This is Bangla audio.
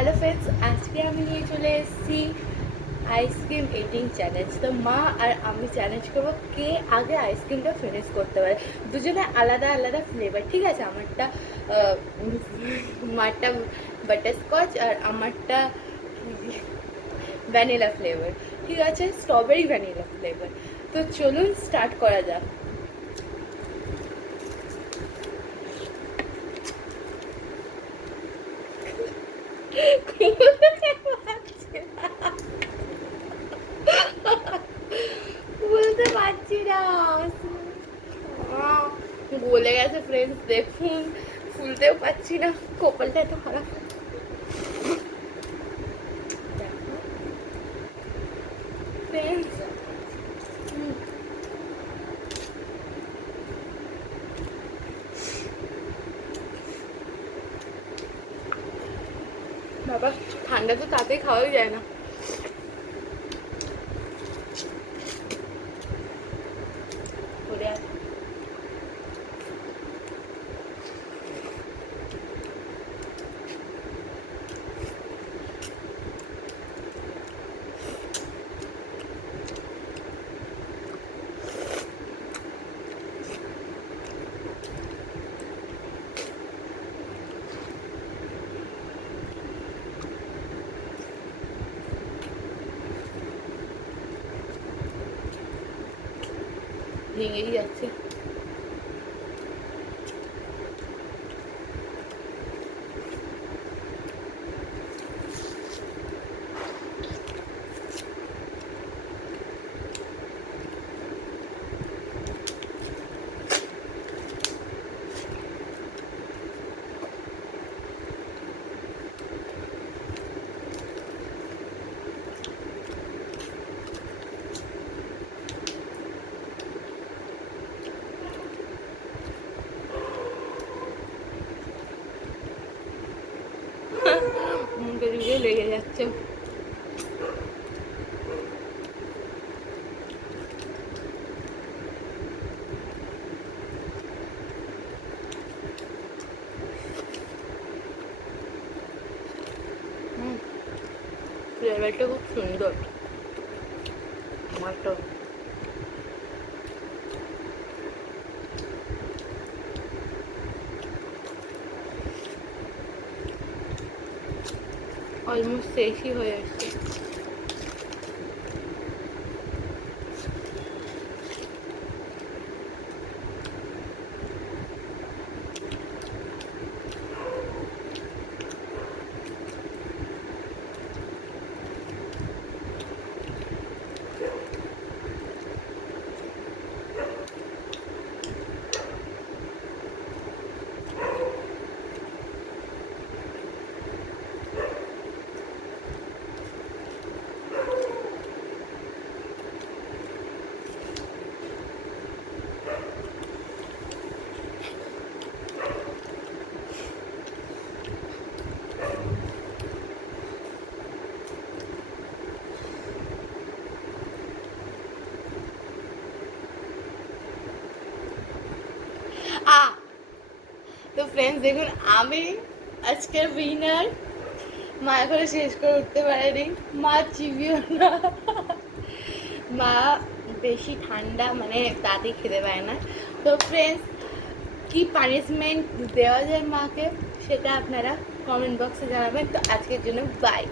হ্যালো ফ্রেন্ডস, আজকে আমি নিয়ে চলে এসেছি আইসক্রিম ইটিং চ্যালেঞ্জ। তো মা আর আমি চ্যালেঞ্জ করবো কে আগে আইসক্রিমটা ফিনিশ করতে পারে। দুজনে আলাদা আলাদা ফ্লেভার, ঠিক আছে? মারটা বাটারস্কচ আর আমারটা ভ্যানিলা ফ্লেভার, ঠিক আছে? Strawberry vanilla flavour. তো চলুন স্টার্ট করা যাক। বলতে পারছি না, গলে গেছে ফ্রেন্ডস, দেখুন। ফুলতেও পারছি না, কপালটা এত খারাপ। ফ্রেন্ডস, বাবা, ঠান্ডা তো তাতেই খাওয়াই যায় না। পড়ে আছে। ভেঙেই যাচ্ছে। মুখে দিকে লেগে যাচ্ছে। ফ্লেভারটা খুব সুন্দর। আমারটা অলমোস্ট শেষই হয়ে আসছে। তো ফ্রেন্ডস, দেখুন, আমি আজকের উইনার। মা এখনো শেষ করে উঠতে পারেনি। মা চিবিও না। মা বেশি ঠান্ডা মানে তাড়াতাড়ি খেতে পারে না। তো ফ্রেন্ডস, কি পানিশমেন্ট দেওয়া যায় মাকে সেটা আপনারা কমেন্ট বক্সে জানাবেন। তো আজকের জন্য বাই।